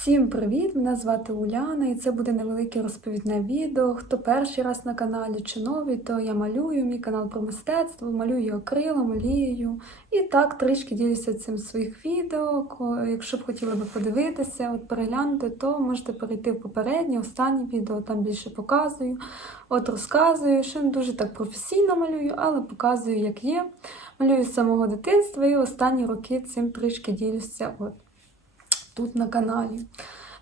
Всім привіт! Мене звати Уляна, і це буде невелике розповідне відео. Хто перший раз на каналі чи новий, то я малюю мій канал про мистецтво, малюю акрилом, олією. І так трішки ділюся цим своїх відео. Якщо б хотіли би подивитися, от переглянути, то можете перейти в попереднє, останнє відео, там більше показую. От розказую, що не дуже так професійно малюю, але показую, як є. Малюю з самого дитинства і останні роки цим трішки ділюся. От тут на каналі.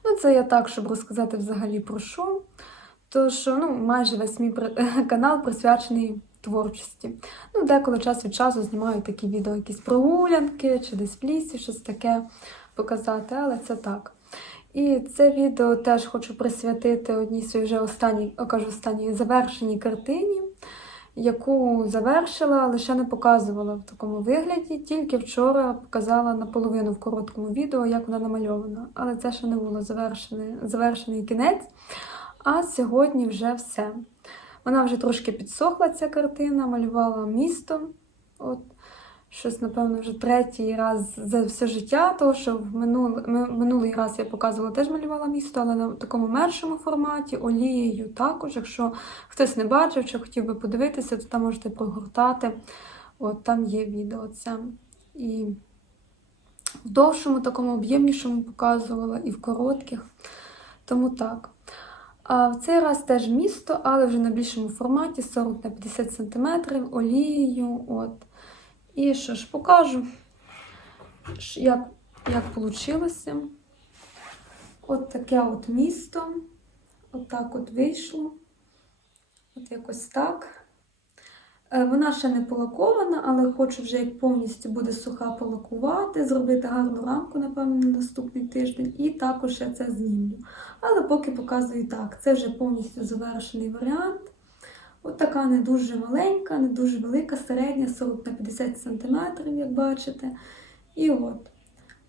Ну, це я так, щоб розказати взагалі про що. То що ну, майже весь мій канал присвячений творчості. Ну, деколи час від часу знімаю такі відео, якісь прогулянки чи десь в лісі, щось таке показати, але це так. І це відео теж хочу присвятити одній своїй вже останній, кажу, останній завершеній картині, яку завершила, лише не показувала в такому вигляді. Тільки вчора показала наполовину в короткому відео, як вона намальована. Але це ще не було завершений, завершений кінець. А сьогодні вже все. Вона вже трошки підсохла, ця картина, малювала місто. От щось, напевно, вже третій раз за все життя, тому що в минулий, минулий раз я показувала, теж малювала місто, але на такому меншому форматі, олією також. Якщо хтось не бачив чи хотів би подивитися, то там можете прогортати. От там є відео це. І в довшому, такому об'ємнішому показувала, і в коротких. Тому так. А в цей раз теж місто, але вже на більшому форматі 40 на 50 см, олією. От. І що ж, покажу, як, як вийшло. От таке от місто. От так от вийшло. От якось так. Е, Вона ще не полакована, але хочу вже як повністю буде суха полакувати, зробити гарну рамку, напевно, на наступний тиждень, і також я це знімлю. Але поки показую так. Це вже повністю завершений варіант. От така не дуже маленька, не дуже велика, середня, 40 на 50 см, як бачите. І от.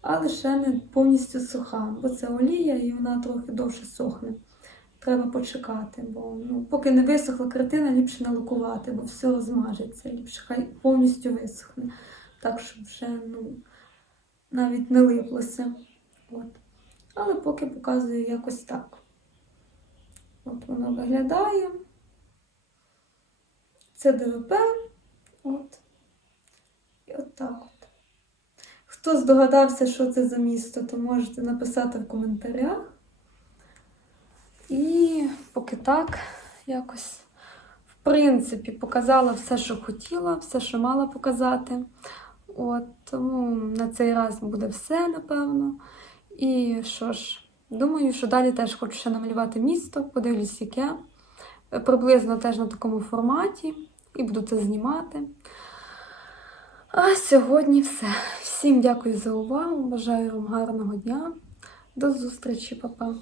Але ще не повністю суха, бо це олія і вона трохи довше сохне. Треба почекати, бо ну, поки не висохла картина, ліпше не лакувати, бо все розмажеться. Ліпше хай повністю висохне. Так, щоб вже ну, навіть не липлося. От. Але поки показую якось так. От воно виглядає. Це ДВП. От. І от так от. Хто здогадався, що це за місто, то можете написати в коментарях. І поки так, якось, в принципі, показала все, що хотіла, все, що мала показати. От, тому на цей раз буде все, напевно. І що ж, думаю, що далі теж хочу ще намалювати місто, подивлюсь, яке. Приблизно теж на такому форматі, і буду це знімати. А сьогодні все. Всім дякую за увагу. Бажаю вам гарного дня. До зустрічі, папа.